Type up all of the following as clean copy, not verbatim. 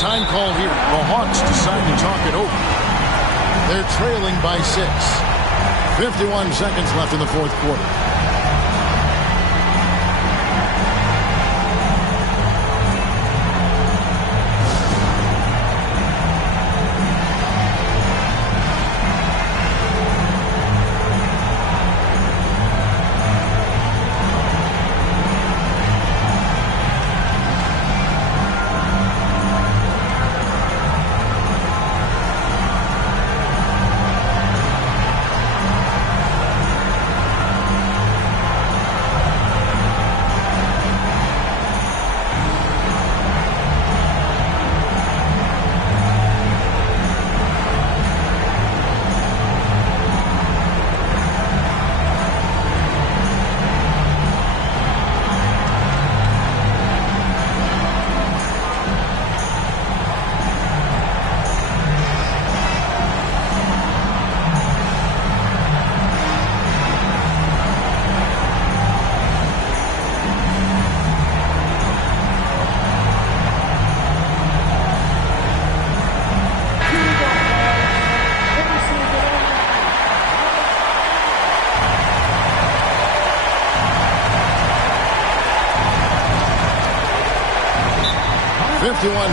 Time called here. The Hawks decide to talk it over. They're trailing by 6. 51 seconds left in the fourth quarter.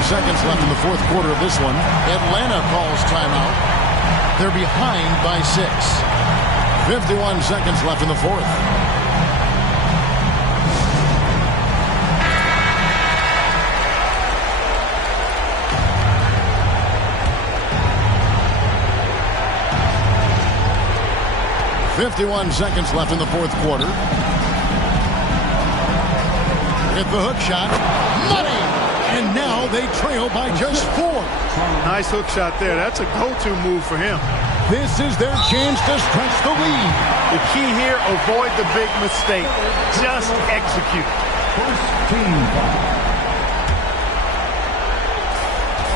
Seconds left in the fourth quarter of this one. Atlanta calls timeout. They're behind by 6. 51 seconds left in the fourth. Seconds left in the fourth quarter. Hit the hook shot. Money! And now they trail by just 4. Nice hook shot there. That's a go-to move for him. This is their chance to stretch the lead. The key here, avoid the big mistake. Just execute.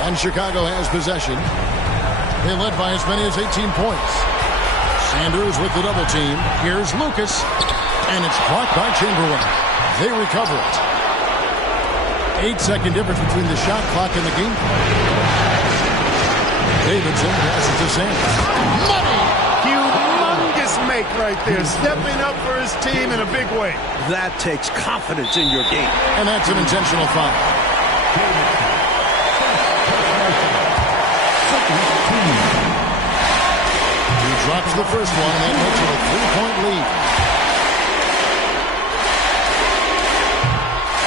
And Chicago has possession. They led by as many as 18 points. Sanders with the double team. Here's Lucas. And it's blocked by Chamberlain. They recover it. 8-second difference between the shot clock and the game clock. Davidson passes to Sanders. Money! Humongous make right there. Stepping up for his team in a big way. That takes confidence in your game. And that's an intentional foul. He drops the first one, and that makes it a 3-point lead.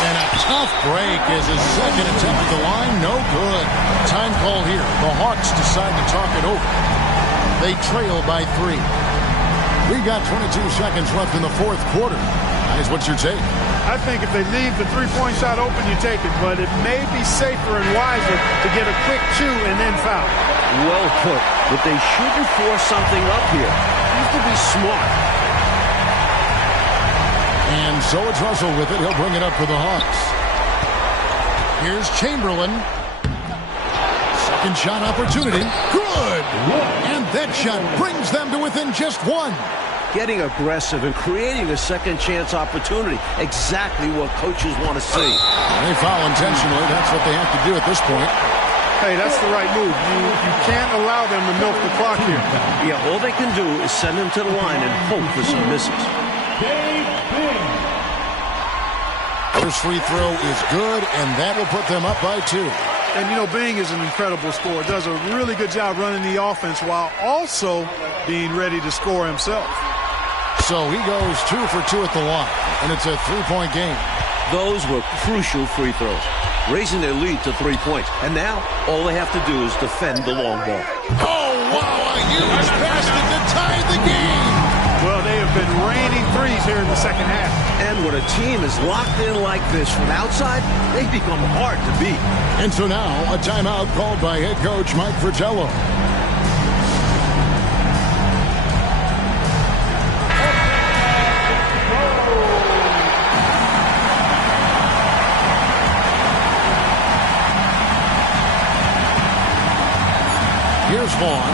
And a tough break as his second attempt at the line. No good. Time call here. The Hawks decide to talk it over. They trail by 3. We got 22 seconds left in the fourth quarter. Guys, what's your take? I think if they leave the three-point shot open, you take it. But it may be safer and wiser to get a quick chew and then foul. Well put. But they shouldn't force something up here. You have to be smart. And so it's Russell with it. He'll bring it up for the Hawks. Here's Chamberlain. Second shot opportunity. Good! And that shot brings them to within just 1. Getting aggressive and creating a second chance opportunity. Exactly what coaches want to see. They foul intentionally. That's what they have to do at this point. Hey, that's the right move. You can't allow them to milk the clock here. Yeah, all they can do is send them to the line and hope for some misses. First free throw is good, and that will put them up by 2. And, you know, Bing is an incredible scorer. Does a really good job running the offense while also being ready to score himself. So he goes 2 for 2 at the line, and it's a 3-point game. Those were crucial free throws, raising their lead to 3 points. And now all they have to do is defend the long ball. Oh, wow, a huge basket to tie the game. Well, they have been raining threes here in the second half. And when a team is locked in like this from outside, they become hard to beat. And so now, a timeout called by head coach Mike Fratello. Here's Vaughn.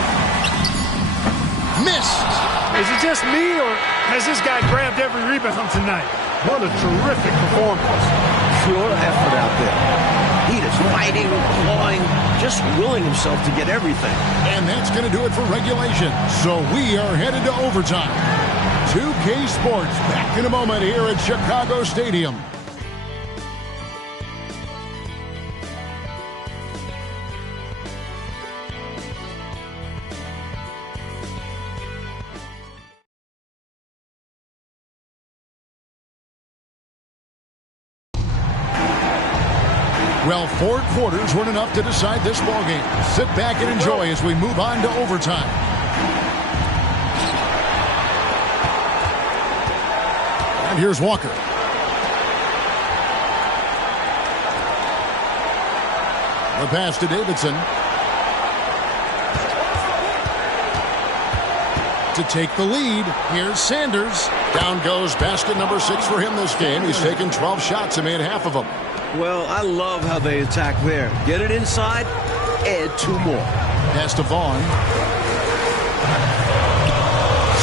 Missed. Is it just me, or has this guy grabbed every rebound tonight? What a terrific performance. Pure effort out there. He just fighting, clawing, just willing himself to get everything. And that's going to do it for regulation. So we are headed to overtime. 2K Sports back in a moment here at Chicago Stadium. Well, 4 quarters weren't enough to decide this ballgame. Sit back and enjoy as we move on to overtime. And here's Walker. The pass to Davidson. To take the lead, here's Sanders. Down goes basket number 6 for him this game. He's taken 12 shots and made half of them. Well, I love how they attack there. Get it inside, add 2 more. Pass to Vaughn.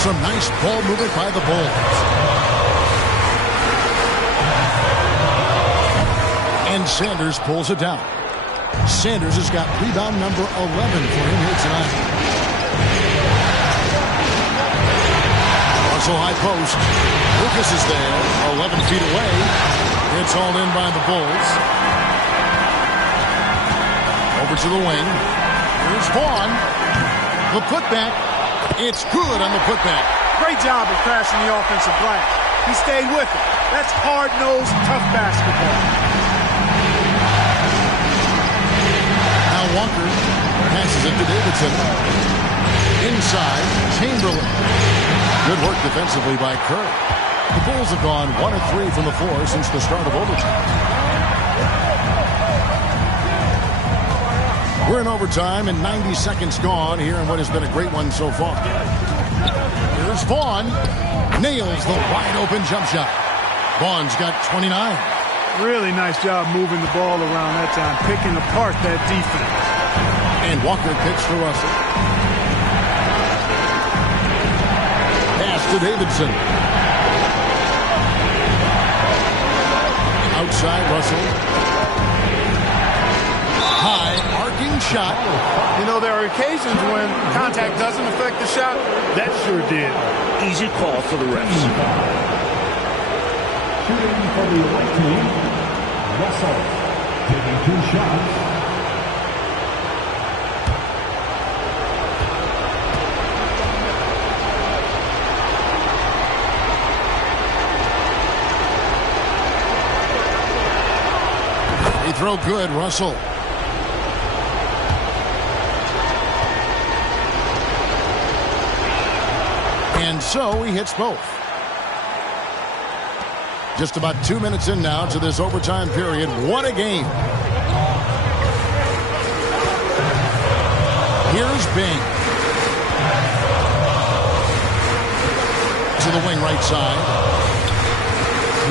Some nice ball movement by the Bulls. And Sanders pulls it down. Sanders has got rebound number 11 for him here tonight. Russell high post. Lucas is there, 11 feet away. It's all in by the Bulls. Over to the wing. Here's Vaughn. The putback. It's good on the putback. Great job of crashing the offensive glass. He stayed with it. That's hard-nosed, tough basketball. Now Walker passes it to Davidson. Inside, Chamberlain. Good work defensively by Kerr. The Bulls have gone 1 of 3 from the floor since the start of overtime. We're in overtime and 90 seconds gone here in what has been a great one so far. Here's Vaughn. Nails the wide-open jump shot. Vaughn's got 29. Really nice job moving the ball around that time, picking apart that defense. And Walker picks for Russell. Pass to Davidson. Outside Russell. High arcing shot. You know, there are occasions when contact doesn't affect the shot. That sure did. Easy call for the refs. Shooting for the white team, Russell, taking 2 shots. They throw good, Russell. And so he hits both. Just about 2 minutes in now to this overtime period. What a game. Here's Bing. To the wing right side.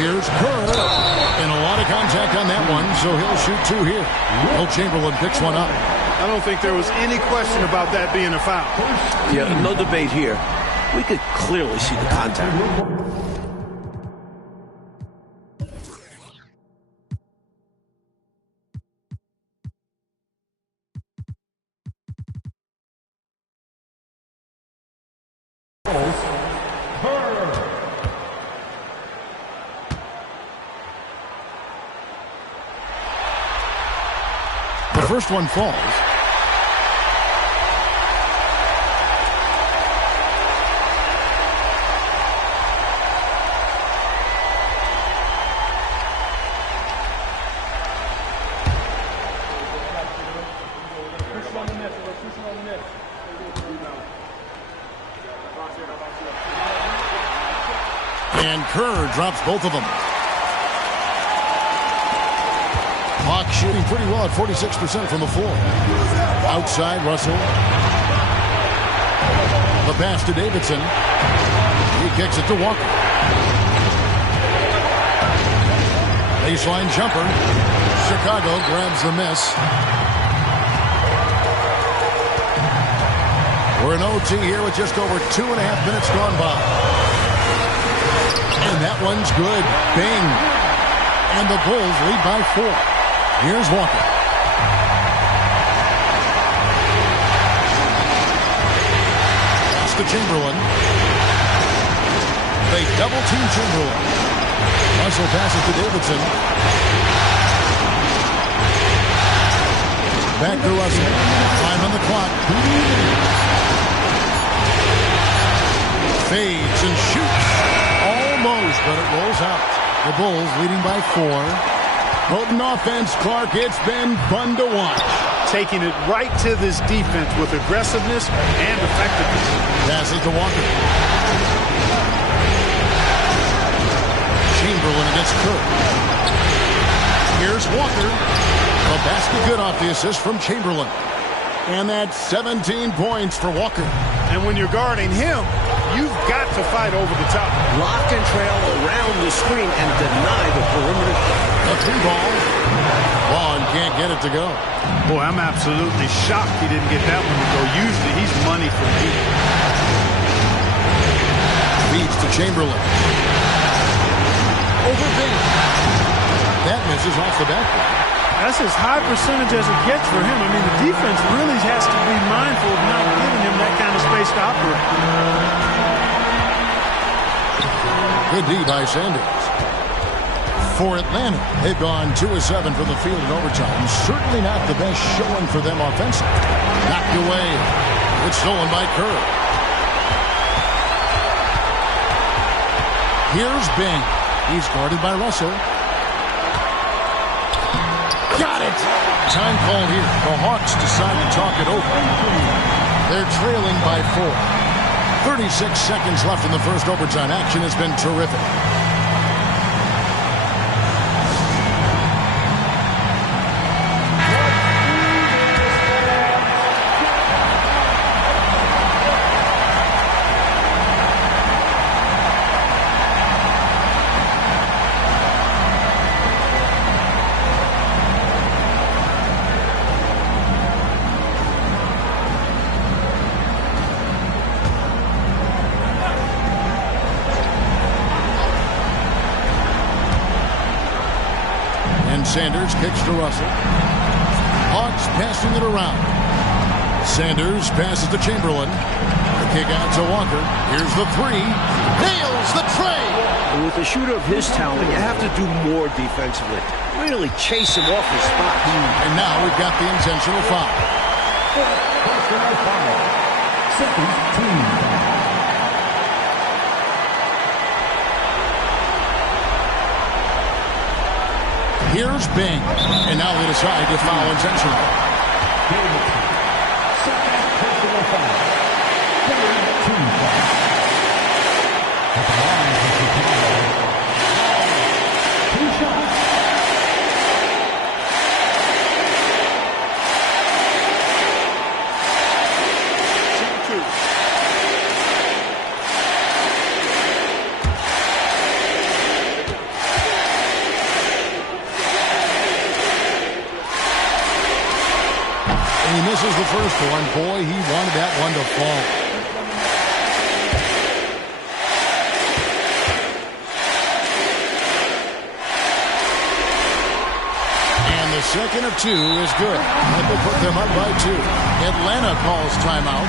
Here's Kerr. And a lot of contact on that one, so he'll shoot 2 here. Will Chamberlain picks one up. I don't think there was any question about that being a foul. Yeah, no debate here. We could clearly see the contact. The first one falls. And Kerr drops both of them. Hawks shooting pretty well at 46% from the floor. Outside, Russell. The pass to Davidson. He kicks it to Walker. Baseline jumper. Chicago grabs the miss. We're in OT here with just over 2.5 minutes gone by. And that one's good. Bing. And the Bulls lead by 4. Here's Walker. to Chamberlain. They double-team Chamberlain. Russell passes to Davidson. Back to Russell. Time on the clock. Fades and shoots. Almost, but it rolls out. The Bulls leading by 4. Houghton offense, Clark. It's been fun to watch. Taking it right to this defense with aggressiveness and effectiveness. Passes to Walker. Chamberlain against Kerr. Here's Walker. The basket good off the assist from Chamberlain. And that's 17 points for Walker. And when you're guarding him, you've got to fight over the top. Lock and trail around the screen and deny the perimeter. A 3-ball. Vaughn can't get it to go. Boy, I'm absolutely shocked he didn't get that one to go. Usually he's money from deep. Feeds to Chamberlain. Over Bing. That misses off the backboard. That's as high percentage as it gets for him. I mean, the defense really has to be mindful of not giving him that kind of space to operate. Good D by Sanders. For Atlanta, they've gone 2 of 7 from the field in overtime. Certainly not the best showing for them offensively. Knocked away. It's stolen by Kerr. Here's Bing. He's guarded by Russell. Got it! Time call here. The Hawks decide to talk it over. They're trailing by 4. 36 seconds left in the first overtime. Action has been terrific. Sanders kicks to Russell. Hawks passing it around. Sanders passes to Chamberlain. The kick out to Walker. Here's the 3. Nails the tray. With a shooter of his talent, you have to do more defensively. Really chase him off his spot. And now we've got the intentional foul. Personal foul. Second team foul. Here's Bing. And now they decide to foul intentionally. Second personal foul. Third team foul. At the line of Chicago. 2 shots. He misses the first one. Boy, he wanted that one to fall. And the second of 2 is good. That will put them up by 2. Atlanta calls timeout.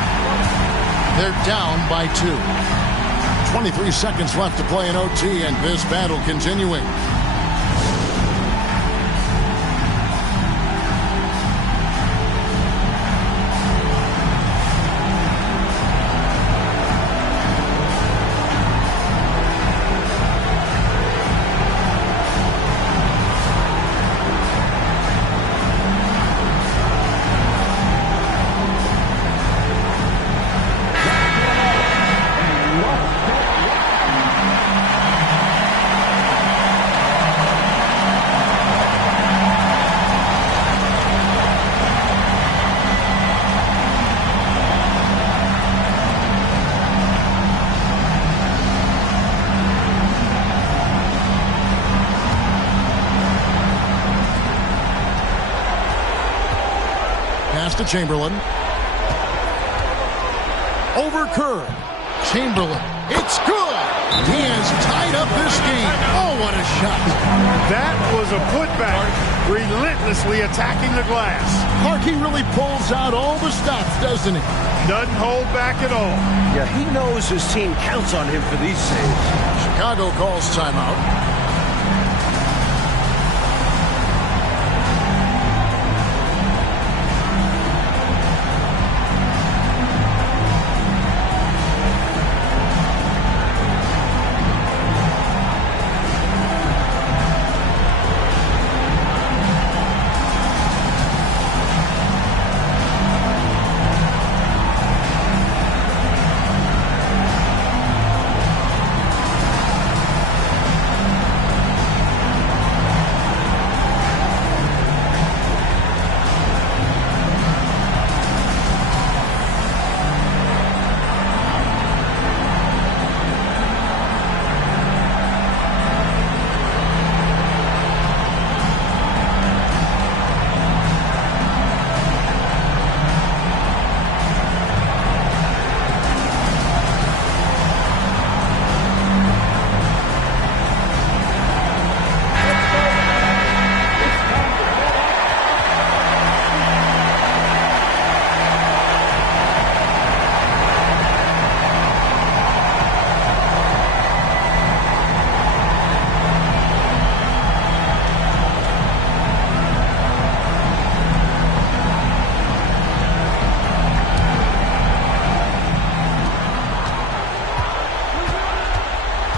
They're down by 2. 23 seconds left to play in OT, and this battle continuing. To Chamberlain. Over Kerr. Chamberlain. It's good. He has tied up this game. Oh, what a shot. That was a putback relentlessly attacking the glass. Clark, he really pulls out all the stops, doesn't he? Doesn't hold back at all. Yeah, he knows his team counts on him for these saves. Chicago calls timeout.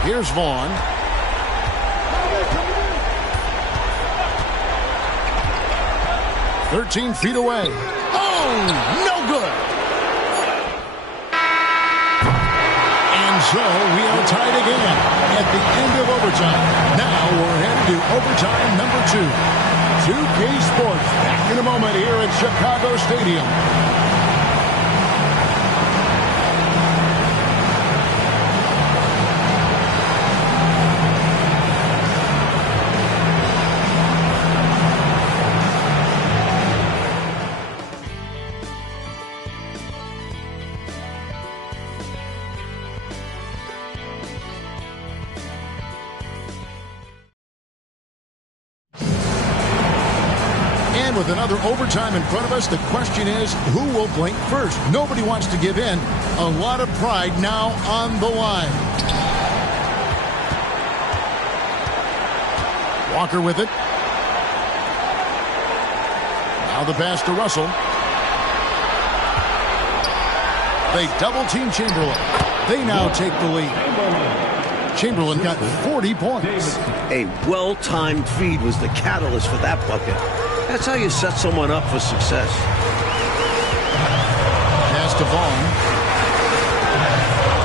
Here's Vaughn. "13 feet away. Oh, no good. And so we are tied again at the end of overtime. Now we're headed to overtime number 2. 2K Sports back in a moment here at Chicago Stadium. With another overtime in front of us, the question is, who will blink first? Nobody wants to give in. A lot of pride now on the line. Walker with it. Now the pass to Russell. They double-team Chamberlain. They now take the lead. Chamberlain got 40 points. A well-timed feed was the catalyst for that bucket. That's how you set someone up for success. Pass to Vaughn.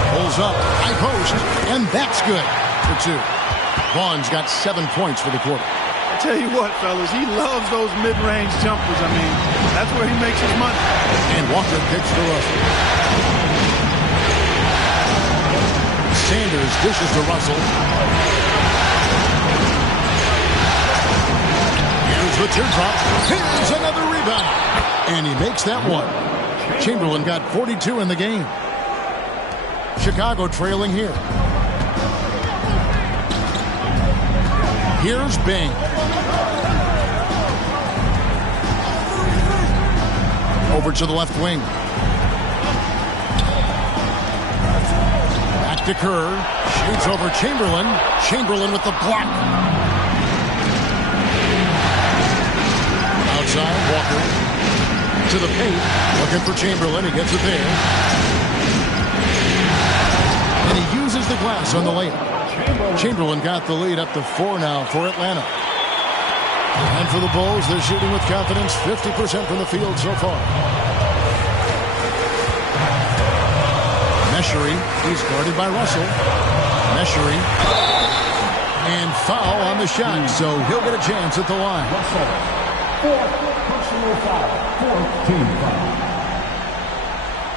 Pulls up, high post, and that's good for 2. Vaughn's got 7 points for the quarter. I tell you what, fellas, he loves those mid-range jumpers. I mean, that's where he makes his money. And Walker kicks to Russell. Sanders dishes to Russell. The teardrop. Here's another rebound. And he makes that one. Chamberlain got 42 in the game. Chicago trailing here. Here's Bing. Over to the left wing. Back to Kerr. Shoots over Chamberlain. Chamberlain with the block. Outside, Walker to the paint, looking for Chamberlain. He gets it there. And he uses the glass on the layup. Chamberlain got the lead up to 4 now for Atlanta. And for the Bulls, they're shooting with confidence, 50% from the field so far. Meshery, he's guarded by Russell. Meshery. And foul on the shot, so he'll get a chance at the line. Fourth personal foul, 4th team foul.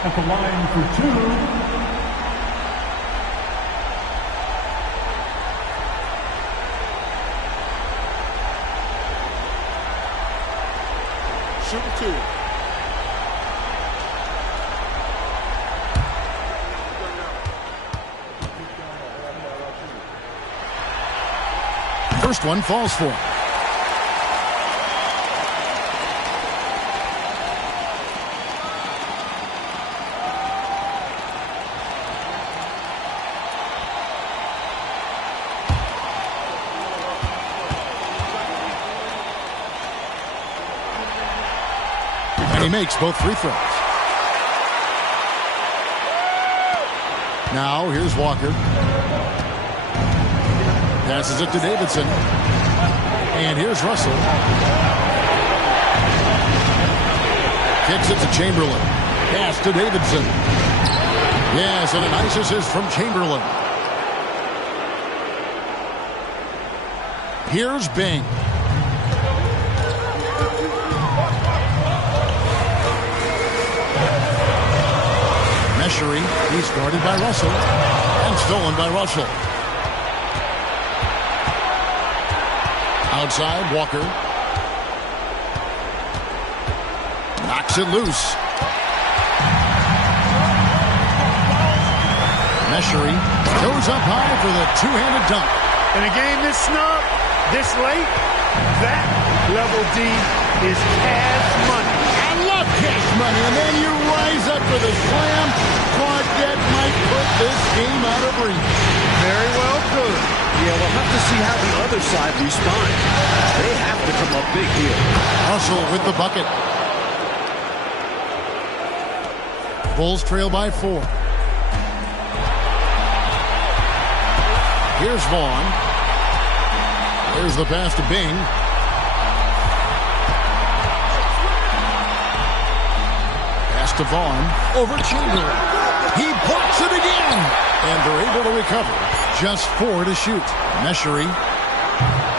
At the line for 2. Shoot 2. First one falls for him. He makes both free throws. Now, here's Walker. Passes it to Davidson. And here's Russell. Kicks it to Chamberlain. Pass to Davidson. Yes, and a nice assist from Chamberlain. Here's Bing. Meshery, he's guarded by Russell. And stolen by Russell. Outside, Walker. Knocks it loose. Meshery goes up high for the two-handed dunk. In a game this snug, this late, that level D is cash money. I love cash money. And then you rise up for the slam. Claudette might put this game out of reach. Very well could. Yeah, we'll have to see how the other side responds. They have to come up big here. Russell with the bucket. Bulls trail by 4. Here's Vaughn. There's the pass to Bing. Pass to Vaughn. Over Chamberlain. He blocks it again. And they're able to recover. Just 4 to shoot. Meshery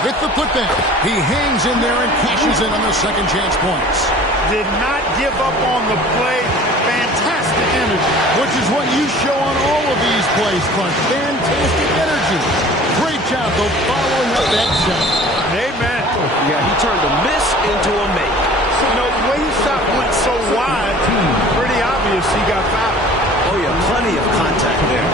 with the putback. He hangs in there and cashes in on the second chance points. Did not give up on the play. Fantastic energy. Which is what you show on all of these plays, Clark. Fantastic energy. Great job, though, following up that shot. Amen. Yeah, he turned a miss into a make. You know, the way his shot went so wide, pretty obvious he got fouled. Oh, yeah, plenty of contact there.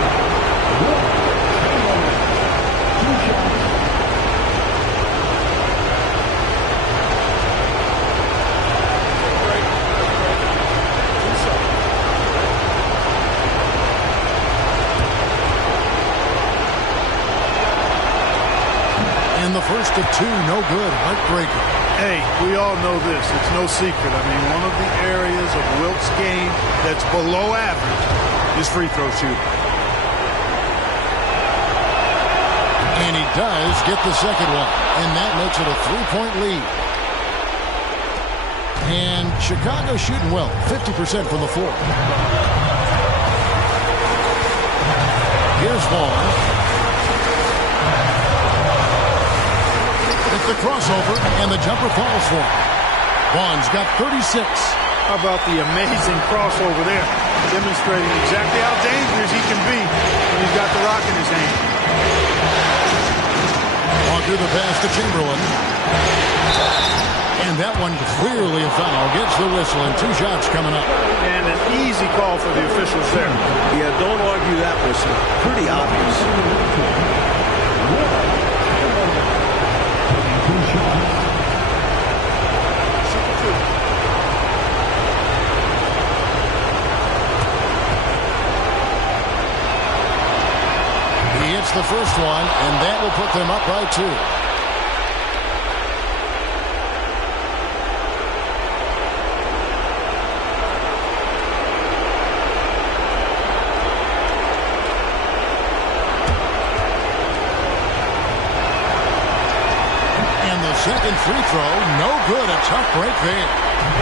And the first of 2, no good. Heartbreaker. Hey, we all know this. It's no secret. I mean, one of the areas of Wilt's game that's below average is free throw shooting. And he does get the second one. And that makes it a 3-point lead. And Chicago shooting well. 50% from the floor. Here's Vaughn. With the crossover, and the jumper falls for him. Vaughn's got 36. How about the amazing crossover there? Demonstrating exactly how dangerous he can be when he's got the rock in his hand. On through the pass to Chamberlain. And that one clearly a foul. Gets the whistle, and 2 shots coming up. And an easy call for the officials there. Yeah, don't argue that whistle. Pretty obvious. He hits the first one, and that will put them up by 2. Second free throw, no good. A tough break there.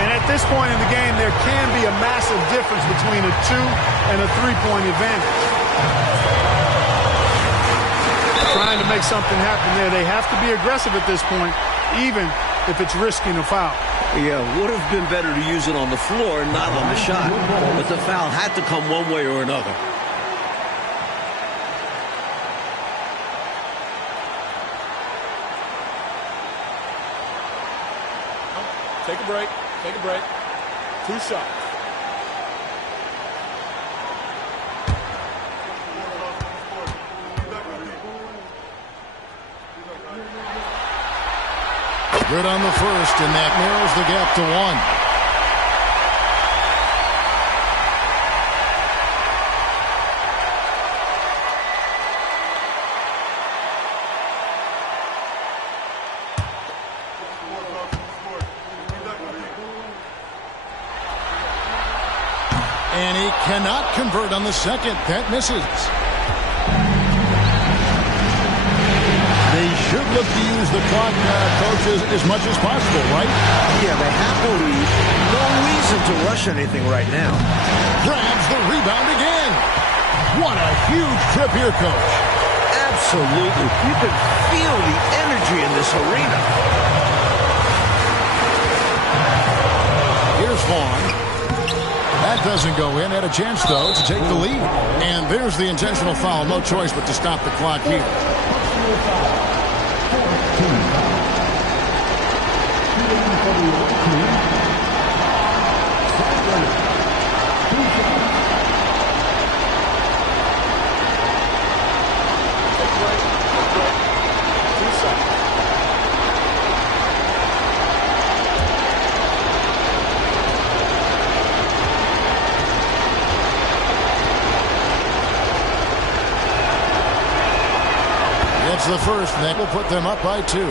And at this point in the game, there can be a massive difference between a 2 and a 3-point advantage. Trying to make something happen there. They have to be aggressive at this point, even if it's risking a foul. Yeah, would have been better to use it on the floor, not on the shot. But the foul had to come one way or another. Take a break. Take a break. 2 shots. Good on the first, and that narrows the gap to 1. And he cannot convert on the second. That misses. They should look to use the clock, coach, as much as possible, right? Yeah, they have to lead. No reason to rush anything right now. Grabs the rebound again. What a huge trip here, coach. Absolutely. You can feel the energy in this arena. Here's Vaughn. That doesn't go in. Had a chance, though, to take the lead. And there's the intentional foul. No choice but to stop the clock here. That's the first. That will put them up by 2. And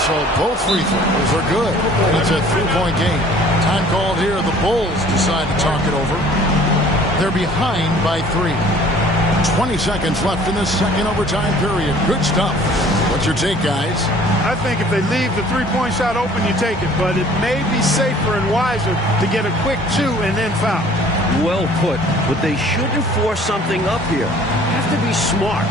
so both free throws are good. And it's a 3-point game. Time called here. The Bulls decide to talk it over. They're behind by 3. 20 seconds left in the second overtime period. Good stuff. What's your take, guys? I think if they leave the three-point shot open, you take it. But it may be safer and wiser to get a quick 2 and then foul. Well put. But they shouldn't force something up here. Have to be smart.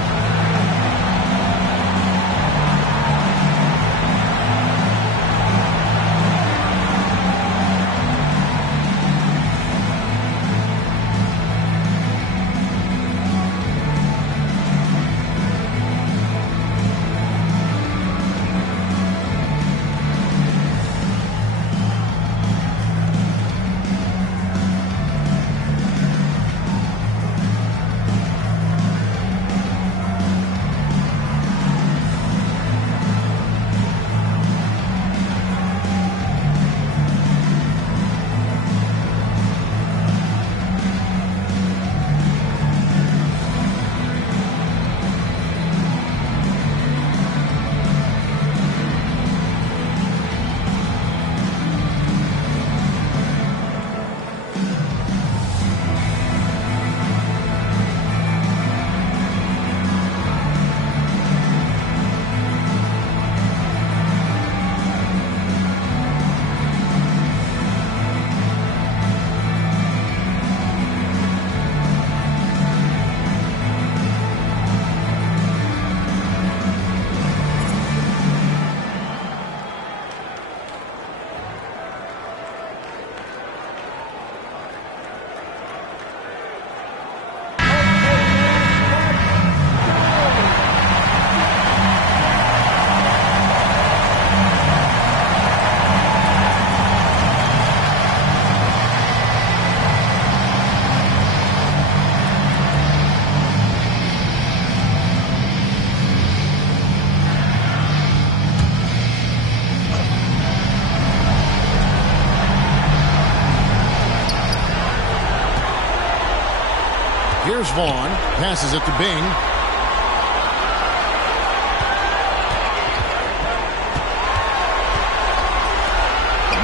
Here's Vaughn. Passes it to Bing.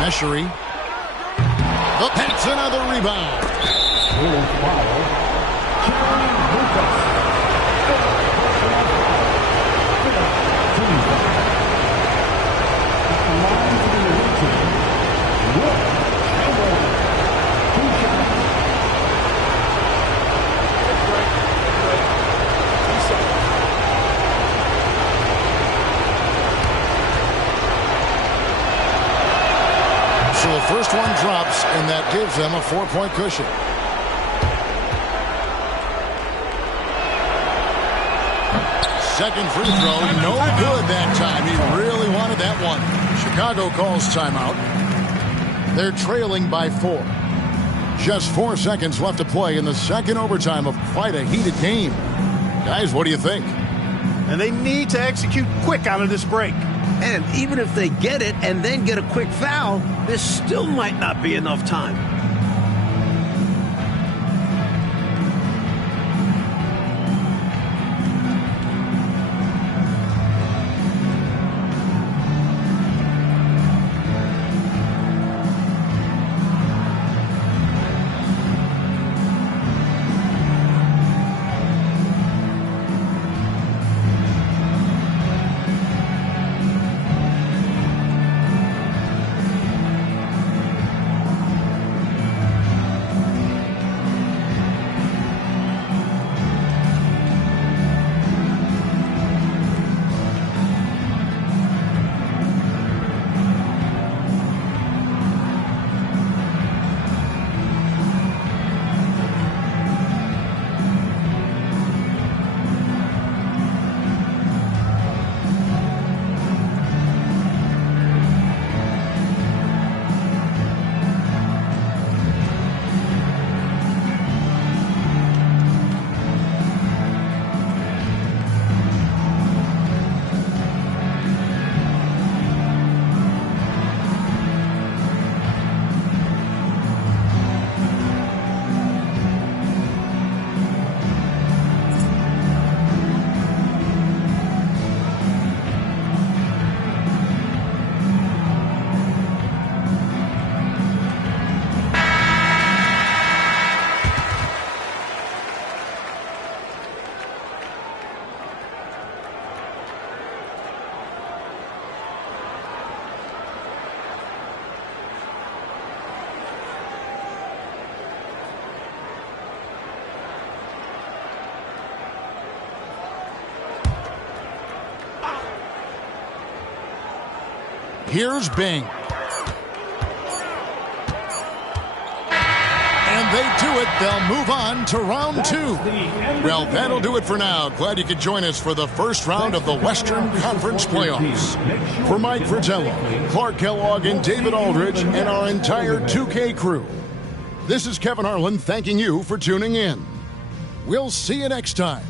Meshery. That's another rebound. So the first one drops, and that gives them a 4-point cushion. Second free throw, no good that time. He really wanted that one. Chicago calls timeout. They're trailing by 4. Just 4 seconds left to play in the second overtime of quite a heated game. Guys, what do you think? And they need to execute quick out of this break. And even if they get it and then get a quick foul, there still might not be enough time. Here's Bing. And they do it. They'll move on to round 2. Well, that'll do it for now. Glad you could join us for the first round of the Western Conference Playoffs. For Mike Fratello, Clark Kellogg, and David Aldridge, and our entire 2K crew, this is Kevin Harlan thanking you for tuning in. We'll see you next time.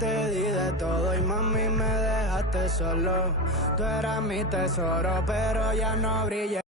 te di de todo y mami me dejaste solo. Tú eras mi tesoro, pero ya no brilla.